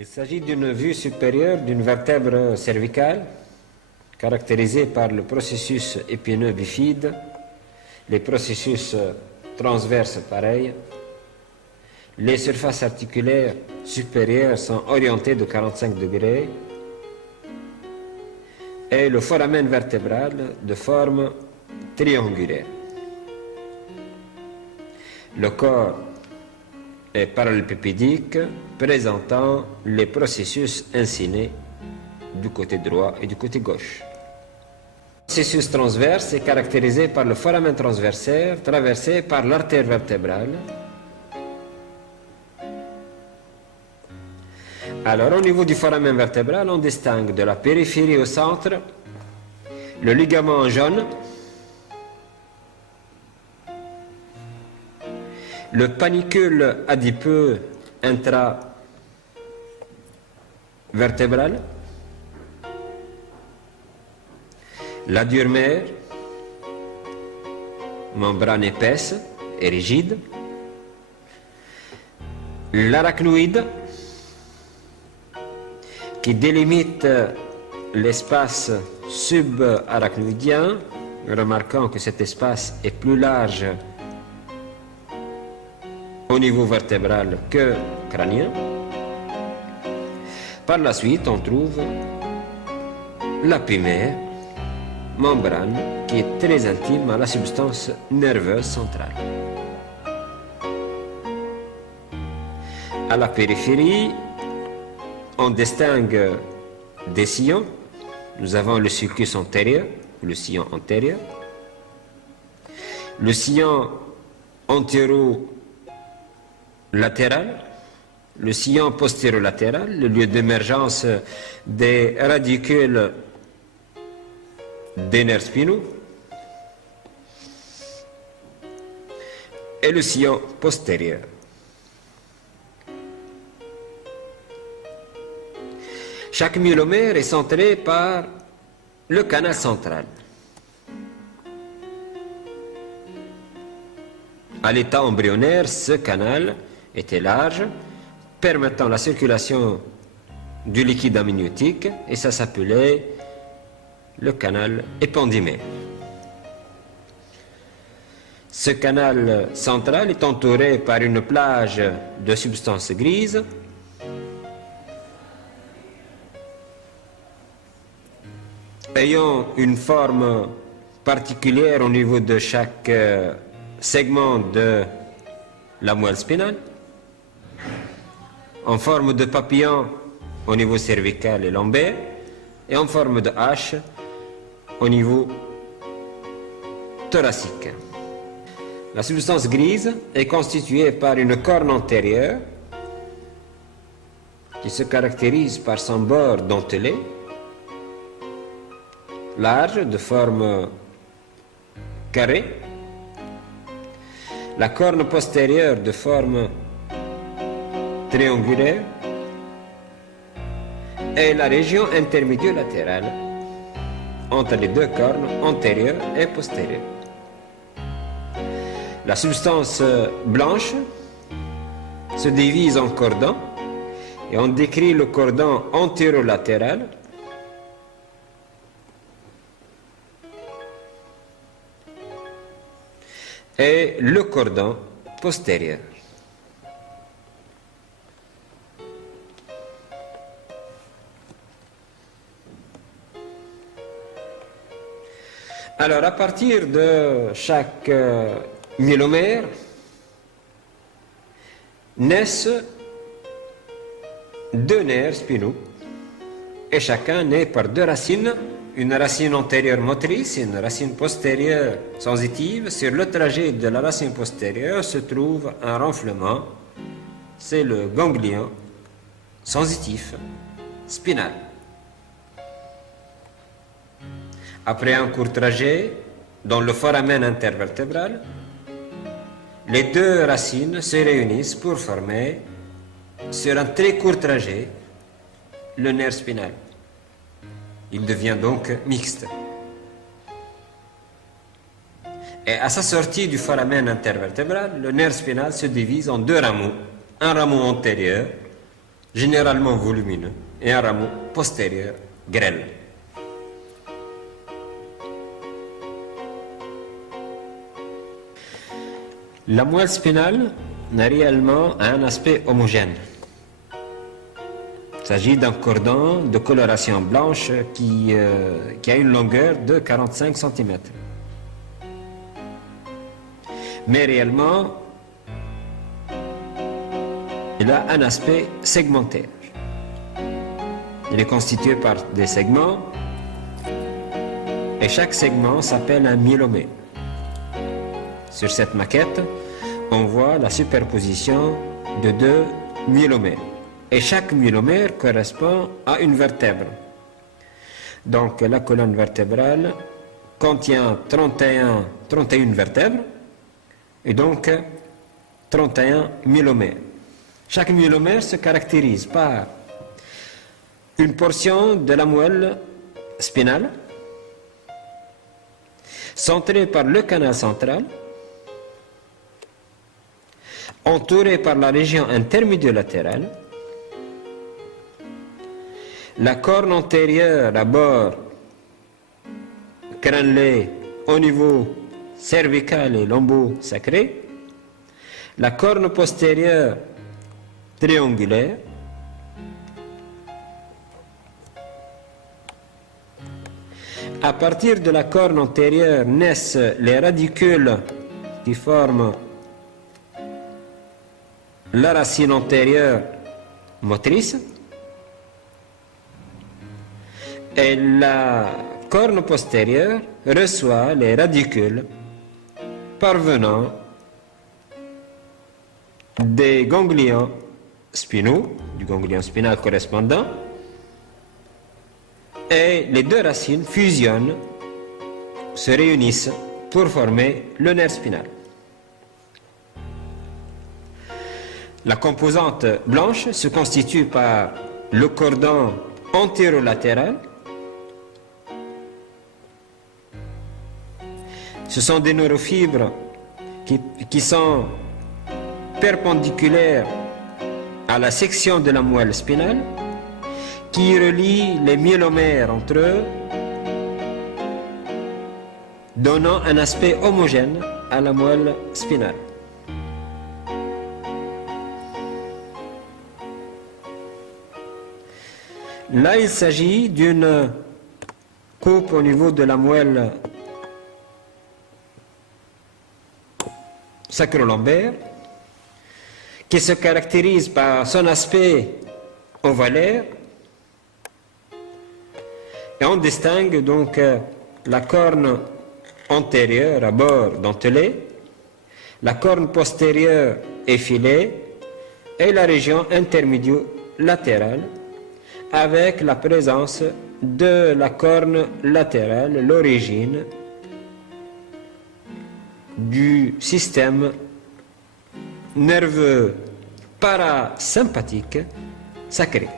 Il s'agit d'une vue supérieure d'une vertèbre cervicale caractérisée par le processus épineux bifide, les processus transverses pareils. Les surfaces articulaires supérieures sont orientées de 45 degrés et le foramen vertébral de forme triangulaire. Le corps est parallélépipédique, présentant les processus insinés du côté droit et du côté gauche. Le processus transverse est caractérisé par le foramen transversaire traversé par l'artère vertébrale. Alors, au niveau du foramen vertébral, on distingue de la périphérie au centre le ligament jaune, le panicule adipeux intravertébral, la dure mère, membrane épaisse et rigide, l'arachnoïde, qui délimite l'espace subarachnoïdien, remarquant que cet espace est plus large au niveau vertébral que crânien. Par la suite, on trouve l'apimère, membrane qui est très intime à la substance nerveuse centrale. À la périphérie, on distingue des sillons. Nous avons le sulcus antérieur, le sillon antérieur, le sillon antéro-latéral, le sillon postéro-latéral, le lieu d'émergence des radicules des nerfs spinaux, et le sillon postérieur. Chaque myélomère est centré par le canal central. À l'état embryonnaire, ce canal était large, permettant la circulation du liquide amniotique, et ça s'appelait le canal épendymère. Ce canal central est entouré par une plage de substances grises ayant une forme particulière au niveau de chaque segment de la moelle spinale, en forme de papillon au niveau cervical et lombaire, et en forme de H au niveau thoracique. La substance grise est constituée par une corne antérieure qui se caractérise par son bord dentelé, large, de forme carrée, la corne postérieure de forme triangulaire et la région intermédiaire latérale entre les deux cornes antérieures et postérieures. La substance blanche se divise en cordons et on décrit le cordon antérolatéral et le cordon postérieur. Alors, à partir de chaque myélomère, naissent deux nerfs spinaux, et chacun naît par deux racines, une racine antérieure motrice et une racine postérieure sensitive. Sur le trajet de la racine postérieure se trouve un renflement, c'est le ganglion sensitif spinal. Après un court trajet dans le foramen intervertébral, les deux racines se réunissent pour former, sur un très court trajet, le nerf spinal. Il devient donc mixte. Et à sa sortie du foramen intervertébral, le nerf spinal se divise en deux rameaux. Un rameau antérieur généralement volumineux, et un rameau postérieur grêle. La moelle spinale n'a réellement un aspect homogène. Il s'agit d'un cordon de coloration blanche qui a une longueur de 45 cm. Mais réellement, il a un aspect segmentaire. Il est constitué par des segments et chaque segment s'appelle un myélomère. Sur cette maquette, on voit la superposition de deux myélomères. Et chaque myélomère correspond à une vertèbre. Donc la colonne vertébrale contient 31 vertèbres et donc 31 myélomères. Chaque myélomère se caractérise par une portion de la moelle spinale centrée par le canal central, entourée par la région intermédio-latérale, la corne antérieure à bord crénelé au niveau cervical et lombo-sacré, la corne postérieure triangulaire, à partir de la corne antérieure naissent les radicules qui forment la racine antérieure motrice et la corne postérieure reçoit les radicules parvenant des ganglions spinaux, du ganglion spinal correspondant, et les deux racines fusionnent, se réunissent pour former le nerf spinal. La composante blanche se constitue par le cordon antérolatéral. Ce sont des neurofibres qui sont perpendiculaires à la section de la moelle spinale, qui relient les myélomères entre eux, donnant un aspect homogène à la moelle spinale. Là, il s'agit d'une coupe au niveau de la moelle sacro-lombaire qui se caractérise par son aspect ovalaire. Et on distingue donc la corne antérieure à bord dentelée, la corne postérieure effilée et la région intermédio-latérale avec la présence de la corne latérale, l'origine du système nerveux parasympathique sacré.